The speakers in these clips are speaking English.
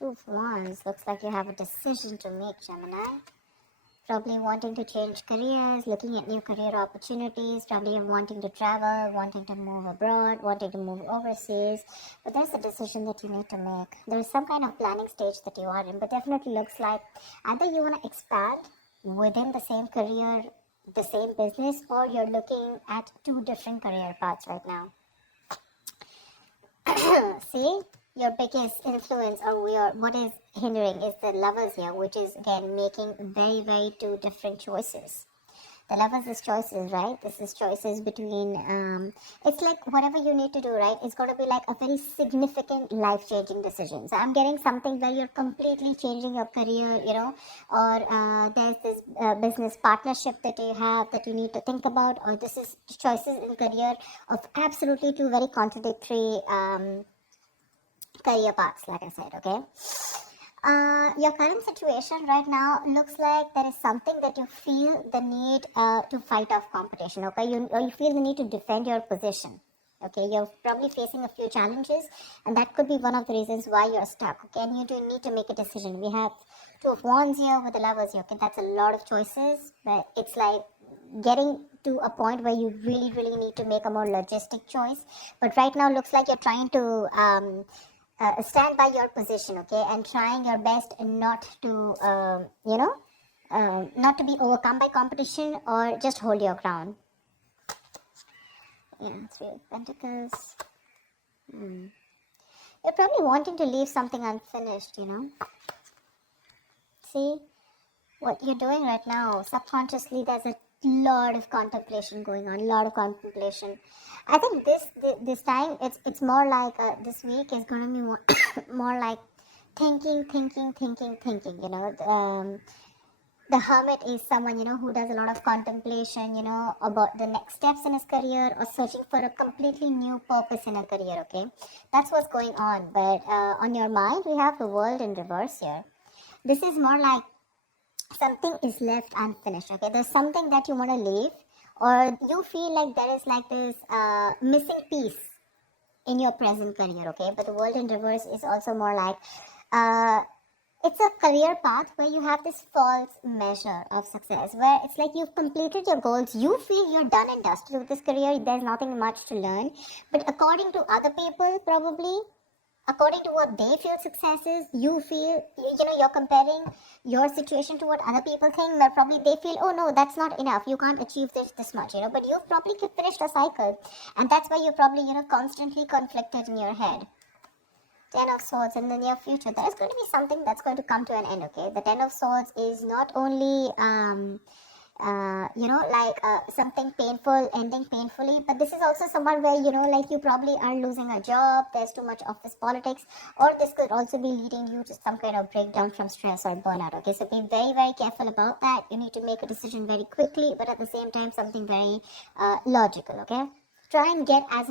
Two of Wands. Looks like you have a decision to make, Gemini. Probably wanting to change careers, looking at new career opportunities, probably wanting to travel, wanting to move abroad, wanting to move overseas. But there's a decision that you need to make. There's some kind of planning stage that you are in, but definitely looks like either you want to expand within the same career, the same business, or you're looking at two different career paths right now. See, your biggest influence or what is hindering is the Lovers here, which is again making very, very two different choices. The Lovers is choices, right? This is choices between, it's like whatever you need to do, right? It's going to be like a very significant life-changing decision. So I'm getting something where you're completely changing your career, or there's this business partnership that you have that you need to think about, or this is choices in career of absolutely two very contradictory career paths, like I said, okay? Your current situation right now looks like there is something that you feel the need to fight off competition, okay? Or you feel the need to defend your position, okay? You're probably facing a few challenges, and that could be one of the reasons why you're stuck, okay? And you do need to make a decision. We have Two of Wands here with the Lovers here, okay? That's a lot of choices, but it's like getting to a point where you really, really need to make a more logistic choice. But right now looks like you're trying to stand by your position, okay, and trying your best not to, not to be overcome by competition or just hold your ground. Yeah, Three of Pentacles. You're probably wanting to leave something unfinished, See, what you're doing right now, subconsciously, there's a lot of contemplation going on, I think this time it's more like this week is going to be more, more like thinking, the Hermit is someone, who does a lot of contemplation, about the next steps in his career or searching for a completely new purpose in a career, okay? That's what's going on. But on your mind, we have the World in reverse here. This is more like something is left unfinished, okay? There's something that you want to leave, or you feel like there is like this missing piece in your present career, okay? But the World in reverse is also more like it's a career path where you have this false measure of success, where it's like you've completed your goals, you feel you're done and dusted with this career, there's nothing much to learn. But according to other people, probably according to what they feel success is, you feel, you're comparing your situation to what other people think, that probably they feel, oh no, that's not enough, you can't achieve this much, but you've probably finished a cycle, and that's why you're probably, constantly conflicted in your head. Ten of Swords in the near future, there's going to be something that's going to come to an end, okay? The Ten of Swords is not only something painful ending painfully, but this is also someone where like you probably are losing a job, there's too much office politics, or this could also be leading you to some kind of breakdown from stress or burnout, okay? So be very, very careful about that. You need to make a decision very quickly, but at the same time something very logical, okay? Try and do as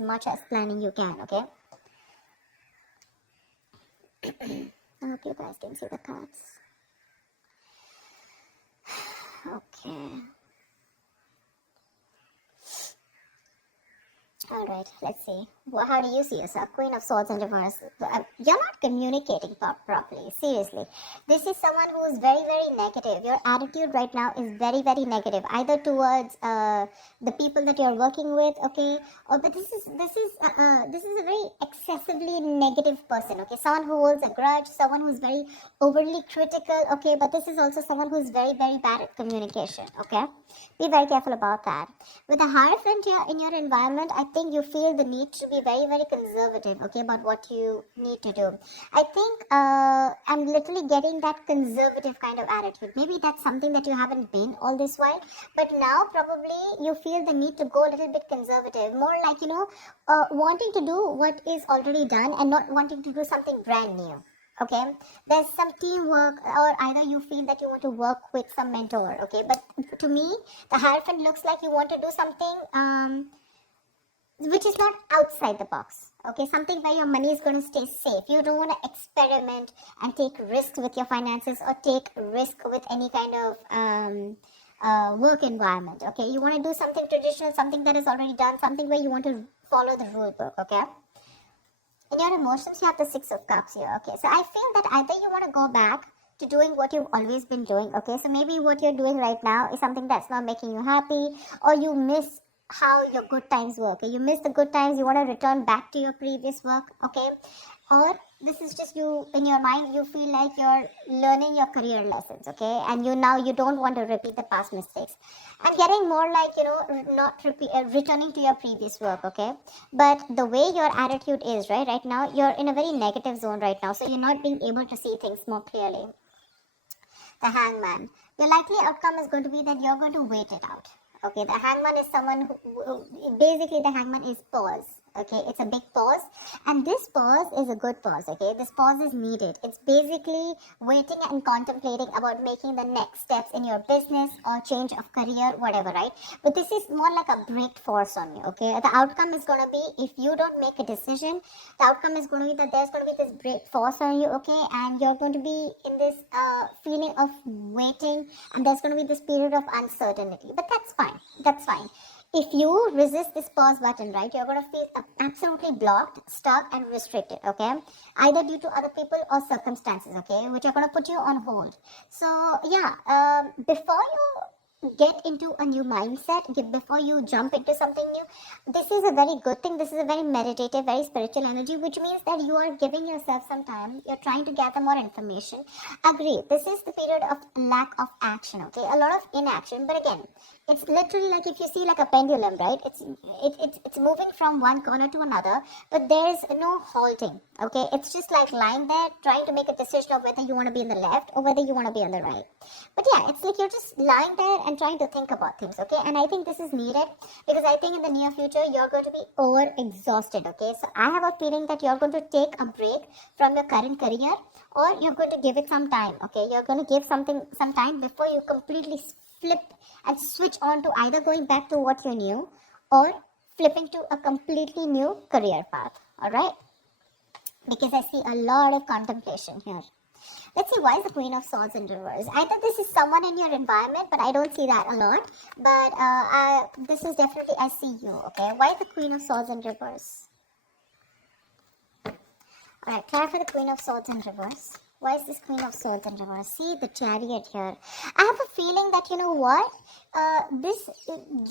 much as planning you can, okay? I hope you guys can see the cards. Okay. Alright, let's see. Well, how do you see yourself? Queen of Swords in reverse. You're not communicating properly. Seriously. This is someone who is very, very negative. Your attitude right now is very, very negative. Either towards the people that you're working with, okay? But this is a very excessively negative person, okay? Someone who holds a grudge, someone who's very overly critical, okay? But this is also someone who's very, very bad at communication, okay? Be very careful about that. With a Hierophant here in your environment, I think you feel the need to be very, very conservative, okay, about what you need to do. I think I'm literally getting that conservative kind of attitude. Maybe that's something that you haven't been all this while, but now probably you feel the need to go a little bit conservative, more like, wanting to do what is already done and not wanting to do something brand new. Okay, there's some teamwork, or either you feel that you want to work with some mentor, okay? But to me, the Hierophant looks like you want to do something which is not outside the box, okay? Something where your money is going to stay safe. You don't want to experiment and take risks with your finances or take risk with any kind of work environment, okay? You want to do something traditional, something that is already done, something where you want to follow the rule book, okay? In your emotions, you have the Six of Cups here. Okay, so I feel that either you want to go back to doing what you've always been doing. Okay, so maybe what you're doing right now is something that's not making you happy, or you miss how your good times were. Okay, you miss the good times, you want to return back to your previous work. Okay, or this is just you in your mind, you feel like you're learning your career lessons. Okay, and you don't want to repeat the past mistakes. I'm getting more like, not returning to your previous work. Okay, but the way your attitude is right now, you're in a very negative zone right now, so you're not being able to see things more clearly. The Hangman. The likely outcome is going to be that you're going to wait it out. Okay, the Hangman is someone who basically, the Hangman is pause. Okay, it's a big pause, and this pause is a good pause. Okay, this pause is needed. It's basically waiting and contemplating about making the next steps in your business or change of career, whatever, right? But this is more like a break force on you. Okay, the outcome is going to be, if you don't make a decision, the outcome is going to be that there's going to be this break force on you. Okay, and you're going to be in this feeling of waiting, and there's going to be this period of uncertainty. But that's fine. That's fine. If you resist this pause button, right, you're going to feel absolutely blocked, stuck, and restricted. Okay, either due to other people or circumstances. Okay, which are going to put you on hold. So yeah, before you get into a new mindset, before you jump into something new, this is a very good thing. This is a very meditative, very spiritual energy, which means that you are giving yourself some time. You're trying to gather more information. Agree, this is the period of lack of action. Okay, a lot of inaction. But again, it's literally like, if you see like a pendulum, right? It's moving from one corner to another, but there's no halting. Okay, it's just like lying there trying to make a decision of whether you want to be in the left or whether you want to be on the right. But yeah, it's like you're just lying there and trying to think about things. Okay, and I think this is needed, because I think in the near future you're going to be over exhausted. Okay, so I have a feeling that you're going to take a break from your current career, or you're going to give it some time. Okay, you're going to give some time before you completely flip and switch on to either going back to what you knew or flipping to a completely new career path. All right, because I see a lot of contemplation here. Let's see, why is the Queen of Swords in reverse? Either this is someone in your environment, but I don't see that a lot. But this is definitely, I see you. Okay, why is the Queen of Swords in reverse? Alright, try for the Queen of Swords in reverse. Why is this Queen of Swords in reverse? See the Chariot here. I have a feeling that, you know what,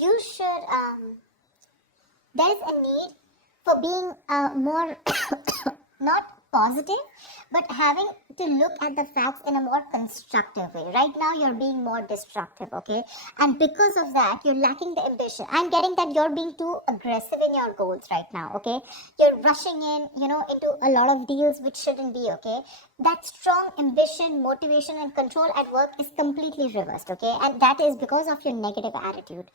you should, there is a need for being more, not positive, but having to look at the facts in a more constructive way. Right now, you're being more destructive, okay? And because of that, you're lacking the ambition. I'm getting that you're being too aggressive in your goals right now, okay? You're rushing in, into a lot of deals which shouldn't be, okay? That strong ambition, motivation, and control at work is completely reversed, okay? And that is because of your negative attitude.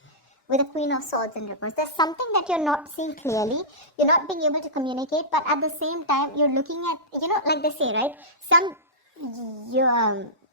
With the Queen of Swords in reverse, there's something that you're not seeing clearly. You're not being able to communicate, but at the same time, you're looking at, like they say, right?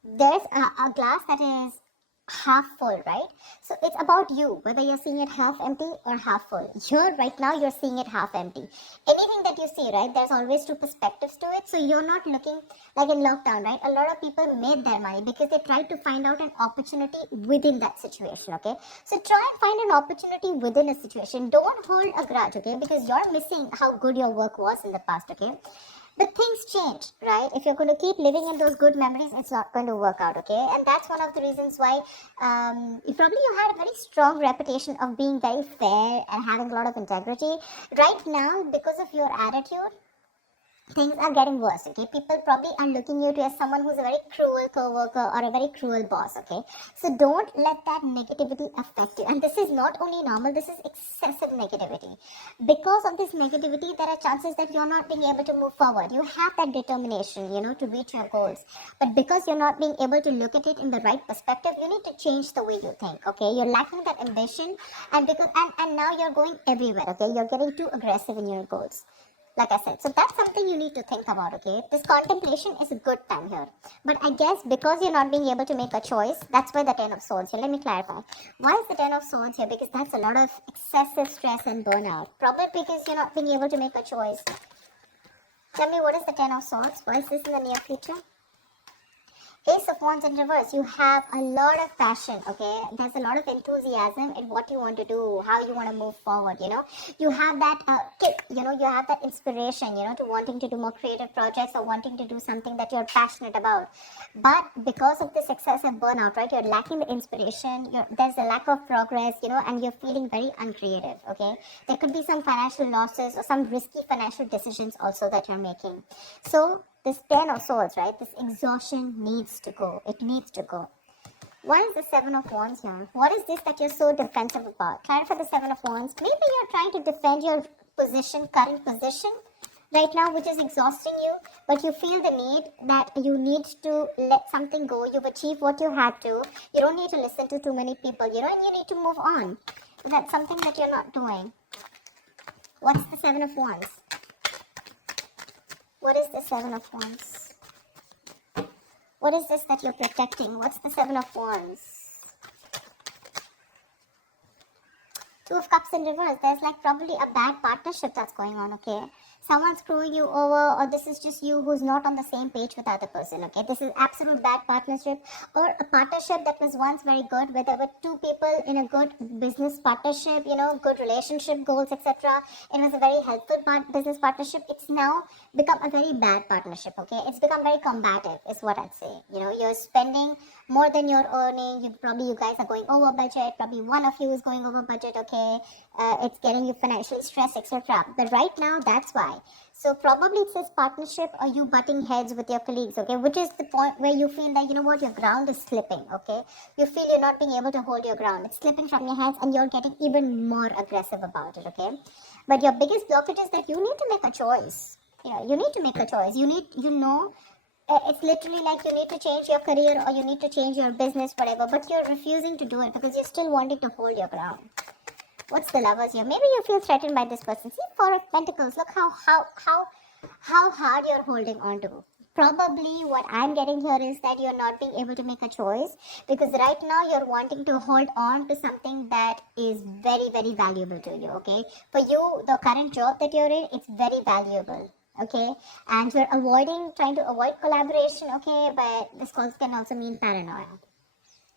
There's a glass that is half full, right? So it's about you, whether you're seeing it half empty or half full. Here, right now, you're seeing it half empty. Anything that you see, right, there's always two perspectives to it. So you're not looking like in lockdown, right? A lot of people made their money because they tried to find out an opportunity within that situation, okay? So try and find an opportunity within a situation. Don't hold a grudge, okay? Because you're missing how good your work was in the past, okay? But things change, right? If you're going to keep living in those good memories, it's not going to work out, okay? And that's one of the reasons why you had a very strong reputation of being very fair and having a lot of integrity. Right now, because of your attitude, things are getting worse, okay? People probably are looking you as someone who's a very cruel co-worker or a very cruel boss, okay? So don't let that negativity affect you. And this is not only normal, this is excessive negativity. Because of this negativity, there are chances that you're not being able to move forward. You have that determination, to reach your goals. But because you're not being able to look at it in the right perspective, you need to change the way you think, okay? You're lacking that ambition, and now you're going everywhere, okay? You're getting too aggressive in your goals. Like I said, so that's something you need to think about, okay? This contemplation is a good time here. But I guess because you're not being able to make a choice, that's why the Ten of Swords here. Let me clarify. Why is the Ten of Swords here? Because that's a lot of excessive stress and burnout. Probably because you're not being able to make a choice. Tell me, what is the Ten of Swords? Why is this in the near future? Ace of Wands in reverse, you have a lot of passion, okay? There's a lot of enthusiasm in what you want to do, how you want to move forward, you know? You have that kick, you know, you have that inspiration, you know, to wanting to do more creative projects or wanting to do something that you're passionate about. But because of this excessive burnout, right, you're lacking the inspiration, there's a lack of progress, you know, and you're feeling very uncreative, okay? There could be some financial losses or some risky financial decisions also that you're making. So, this 10 of swords, right? This exhaustion needs to go. It needs to go. What is the 7 of wands here? What is this that you're so defensive about? Try for the 7 of wands. Maybe you're trying to defend your position, current position right now, which is exhausting you, but you feel the need that you need to let something go. You've achieved what you had to. You don't need to listen to too many people, you know, and you need to move on. But that's something that you're not doing. What's the 7 of wands? What is the 7 of wands? What is this that you're protecting? What's the 7 of wands? 2 of cups in reverse. There's like probably a bad partnership that's going on, okay? Someone's screwing you over, or this is just you who's not on the same page with the other person, okay? This is absolute bad partnership, or a partnership that was once very good, where there were two people in a good business partnership, you know, good relationship goals, etc. It was a very helpful business partnership. It's now become a very bad partnership, okay? It's become very combative, is what I'd say. You know, you're spending more than you're earning. You guys are going over budget. Probably one of you is going over budget, okay? It's getting you financially stressed, etc. But right now, that's why. So probably it's this partnership or you butting heads with your colleagues, okay? Which is the point where you feel that, you know what, your ground is slipping, okay? You feel you're not being able to hold your ground. It's slipping from your hands and you're getting even more aggressive about it, okay? But your biggest blockage is that you need to make a choice. You know, you need to make a choice. It's literally like you need to change your career or you need to change your business, whatever, but you're refusing to do it because you're still wanting to hold your ground. What's the lovers here? Maybe you feel threatened by this person. See, Four of Pentacles. Look how hard you're holding on to. Probably what I'm getting here is that you're not being able to make a choice because right now you're wanting to hold on to something that is very, very valuable to you, okay? For you, the current job that you're in, it's very valuable, okay? And you're trying to avoid collaboration, okay? But this can also mean paranoia.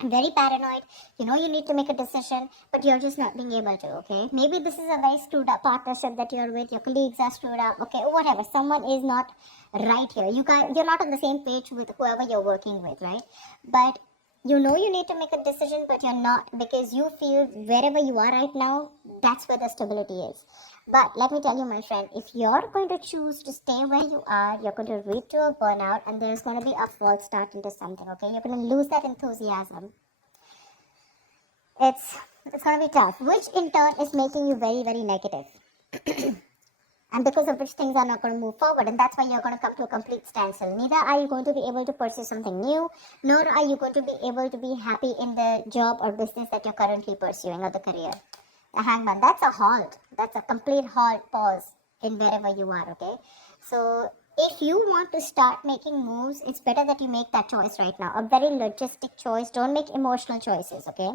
Very paranoid, you know you need to make a decision, but you're just not being able to, okay? Maybe this is a very screwed up partnership that you're with, your colleagues are screwed up, okay, whatever, someone is not right here. You're not on the same page with whoever you're working with, right? But you know you need to make a decision, but you're not, because you feel wherever you are right now, that's where the stability is. But let me tell you, my friend, if you're going to choose to stay where you are, you're going to lead to a burnout and there's going to be a false start into something, okay? You're going to lose that enthusiasm. It's going to be tough, which in turn is making you very, very negative. And because of which things are not going to move forward, and that's why you're going to come to a complete standstill. Neither are you going to be able to pursue something new, nor are you going to be able to be happy in the job or business that you're currently pursuing or the career. The Hangman, that's a halt. That's a complete halt, pause in wherever you are, okay? So if you want to start making moves, it's better that you make that choice right now. A very logistic choice. Don't make emotional choices, okay?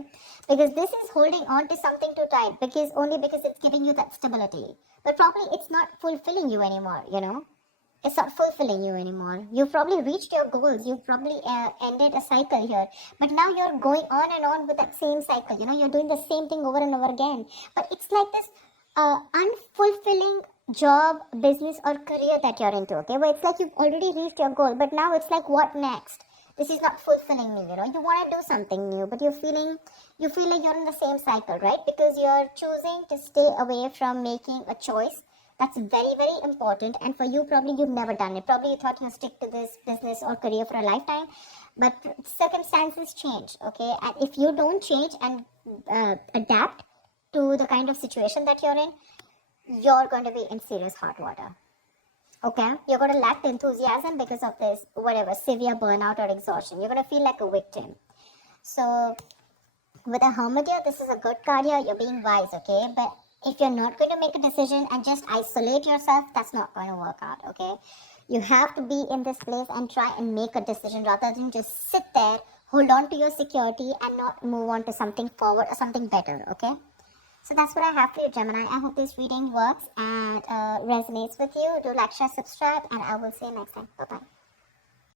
Because this is holding on to something too tight because it's giving you that stability. But probably it's not fulfilling you anymore, you know? It's not fulfilling you anymore. You've probably reached your goals. You've probably ended a cycle here. But now you're going on and on with that same cycle. You know, you're doing the same thing over and over again. But it's like this unfulfilling job, business or career that you're into, okay? Where it's like you've already reached your goal. But now it's like, what next? This is not fulfilling me, you know. You want to do something new, but you feel like you're in the same cycle, right? Because you're choosing to stay away from making a choice. That's very, very important. And for you, probably you've never done it. Probably you thought you'd stick to this business or career for a lifetime. But circumstances change, okay? And if you don't change and adapt to the kind of situation that you're in, you're going to be in serious hot water. Okay? You're going to lack the enthusiasm because of this, whatever, severe burnout or exhaustion. You're going to feel like a victim. So, with a Hermit here, this is a good card here. You're being wise, okay? But if you're not going to make a decision and just isolate yourself, that's not going to work out, okay? You have to be in this place and try and make a decision rather than just sit there, hold on to your security and not move on to something forward or something better, okay? So that's what I have for you, Gemini. I hope this reading works and resonates with you. Do like, share, subscribe, and I will see you next time. Bye-bye.